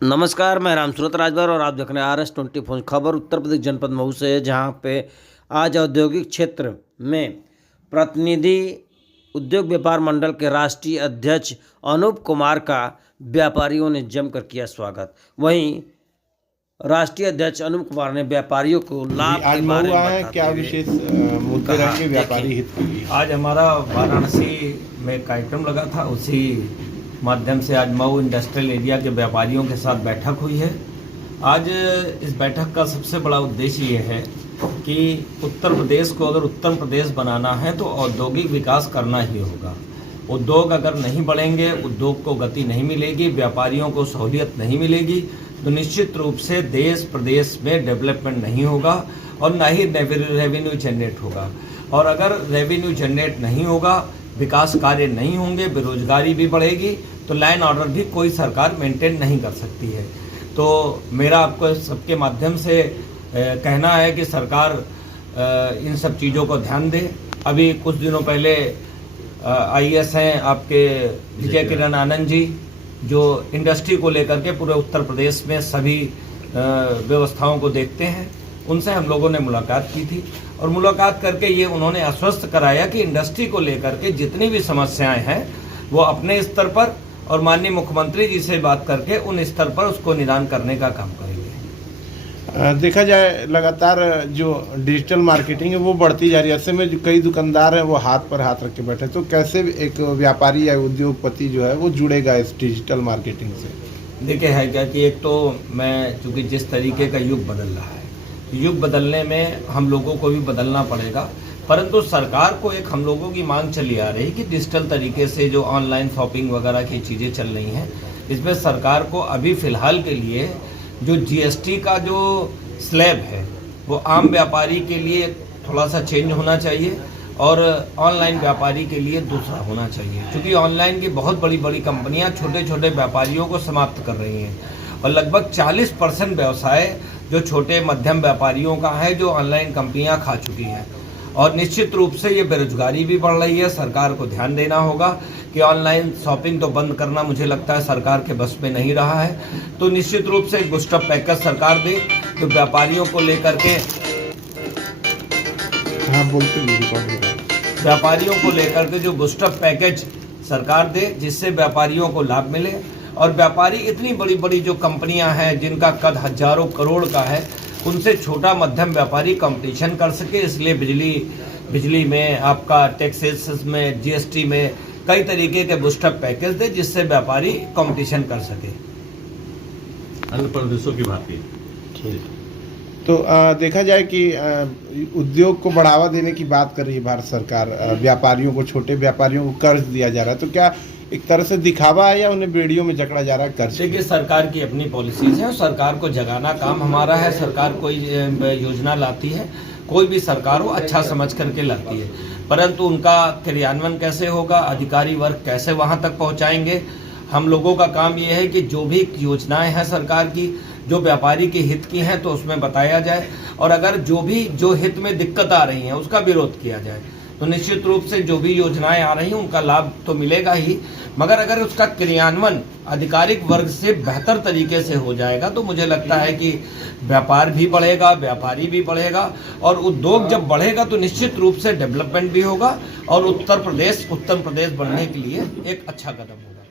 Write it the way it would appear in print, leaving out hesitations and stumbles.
नमस्कार, मैं राम सूरत राजभर और आप देख रहे हैं RS24 खबर। उत्तर प्रदेश जनपद मऊ से है, जहां पे आज औद्योगिक क्षेत्र में प्रतिनिधि उद्योग व्यापार मंडल के राष्ट्रीय अध्यक्ष अनूप कुमार का व्यापारियों ने जमकर किया स्वागत। वहीं राष्ट्रीय अध्यक्ष अनूप कुमार ने व्यापारियों को लाभ आज के बारे मऊ में आए, क्या विशेष मुद्दे रहेंगे व्यापारी हित के लिए? आज हमारा वाराणसी में कार्यक्रम लगा था, उसी माध्यम से आज मऊ इंडस्ट्रियल एरिया के व्यापारियों के साथ बैठक हुई है। आज इस बैठक का सबसे बड़ा उद्देश्य ये है कि उत्तर प्रदेश को अगर उत्तम प्रदेश बनाना है तो औद्योगिक विकास करना ही होगा। उद्योग अगर नहीं बढ़ेंगे, उद्योग को गति नहीं मिलेगी, व्यापारियों को सहूलियत नहीं मिलेगी, तो निश्चित रूप से देश प्रदेश में डेवलपमेंट नहीं होगा और ना ही रेवेन्यू जनरेट होगा। और अगर रेवेन्यू जनरेट नहीं होगा, विकास कार्य नहीं होंगे, बेरोजगारी भी बढ़ेगी, तो लाइन ऑर्डर भी कोई सरकार मेंटेन नहीं कर सकती है। तो मेरा आपको सबके माध्यम से कहना है कि सरकार इन सब चीज़ों को ध्यान दे। अभी कुछ दिनों पहले IAS हैं आपके विजय किरण आनंद जी, जो इंडस्ट्री को लेकर के पूरे उत्तर प्रदेश में सभी व्यवस्थाओं को देखते हैं, उनसे हम लोगों ने मुलाकात की थी और मुलाकात करके ये उन्होंने आश्वस्त कराया कि इंडस्ट्री को लेकर के जितनी भी समस्याएं हैं वो अपने स्तर पर और माननीय मुख्यमंत्री जी से बात करके उन स्तर पर उसको निदान करने का काम करेंगे। देखा जाए लगातार जो डिजिटल मार्केटिंग है वो बढ़ती जा रही है। ऐसे में जो कई दुकानदार हैं वो हाथ पर हाथ रख के बैठे, तो कैसे एक व्यापारी या उद्योगपति जो है वो जुड़ेगा इस डिजिटल मार्केटिंग से? देखिए है क्या कि एक तो मैं चूँकि जिस तरीके का युग बदल रहा है, युग बदलने में हम लोगों को भी बदलना पड़ेगा, परंतु सरकार को एक हम लोगों की मांग चली आ रही कि डिजिटल तरीके से जो ऑनलाइन शॉपिंग वगैरह की चीज़ें चल रही हैं, इसमें सरकार को अभी फ़िलहाल के लिए जो GST का जो स्लैब है वो आम व्यापारी के लिए थोड़ा सा चेंज होना चाहिए और ऑनलाइन व्यापारी के लिए दूसरा होना चाहिए, क्योंकि ऑनलाइन की बहुत बड़ी बड़ी कंपनियां छोटे छोटे व्यापारियों को समाप्त कर रही हैं और लगभग 40% व्यवसाय जो छोटे मध्यम व्यापारियों का है जो ऑनलाइन कंपनियां खा चुकी हैं। और निश्चित रूप से ये बेरोजगारी भी बढ़ रही है। सरकार को ध्यान देना होगा कि ऑनलाइन शॉपिंग तो बंद करना मुझे लगता है सरकार के बस में नहीं रहा है, तो निश्चित रूप से एक बूस्टअप पैकेज सरकार दे तो व्यापारियों को लेकर के व्यापारियों को लेकर के जो बूस्टअप पैकेज सरकार दे, जिससे व्यापारियों को लाभ मिले और व्यापारी इतनी बड़ी बड़ी जो कंपनियां हैं जिनका कद हजारों करोड़ का है, उनसे छोटा मध्यम व्यापारी कंपटीशन कर सके। इसलिए बिजली में आपका टैक्सेस में GST में कई तरीके के बूस्टअप पैकेज दे जिससे व्यापारी कंपटीशन कर सके। अन्य प्रदेशों की बात तो देखा जाए कि उद्योग को बढ़ावा देने की बात कर रही है भारत सरकार, व्यापारियों को, छोटे व्यापारियों को कर्ज दिया जा रहा है, तो क्या एक तरह से दिखावा है या उन्हें बेड़ियों में जकड़ा जा रहा है कर्ज? देखिए सरकार की अपनी पॉलिसीज है और सरकार को जगाना काम हमारा है। सरकार कोई योजना लाती है, कोई भी सरकार हो अच्छा समझ करके लाती है, परंतु उनका क्रियान्वयन कैसे होगा, अधिकारी वर्ग कैसे वहां तक पहुंचाएंगे। हम लोगों का काम ये है कि जो भी योजनाएं हैं सरकार की, जो व्यापारी के हित की हैं, तो उसमें बताया जाए और अगर जो हित में दिक्कत आ रही है उसका विरोध किया जाए। तो निश्चित रूप से जो भी योजनाएं आ रही हैं उनका लाभ तो मिलेगा ही, मगर अगर उसका क्रियान्वयन आधिकारिक वर्ग से बेहतर तरीके से हो जाएगा तो मुझे लगता है कि व्यापार भी बढ़ेगा, व्यापारी भी बढ़ेगा और उद्योग जब बढ़ेगा तो निश्चित रूप से डेवलपमेंट भी होगा और उत्तर प्रदेश उत्तम प्रदेश बनने के लिए एक अच्छा कदम होगा।